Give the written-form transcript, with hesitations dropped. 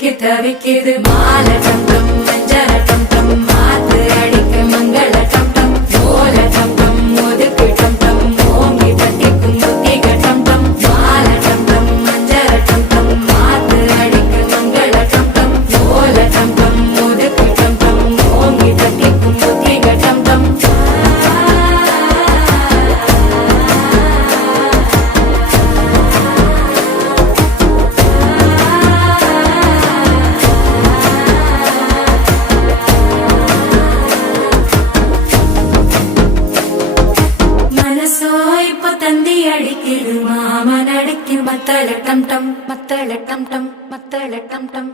சிக்கி தவிக்குது மாலை டம் டம் மஞ்சள டம் டம் மாத்து அடிக்க மங்கள டம் டம் ஓல டம் டம் ஒதுக்கு டம் டம் ஓங்கி தட்டிக்கும் புத்திக டம் டம் மாலை டம் டம் மஞ்சள டம் டம் மாத்து அடிக்க மங்கள டம் டம் ஓல டம் டம் ஒதுக்கு டம் டம் ஓங்கி தட்டிக்கும் புத்திக டம் டம் தந்தி அடிக்குது மாமன் அடிக்கு மத்தள டம் டம் மத்தள டம் டம் மத்தள டம் டம்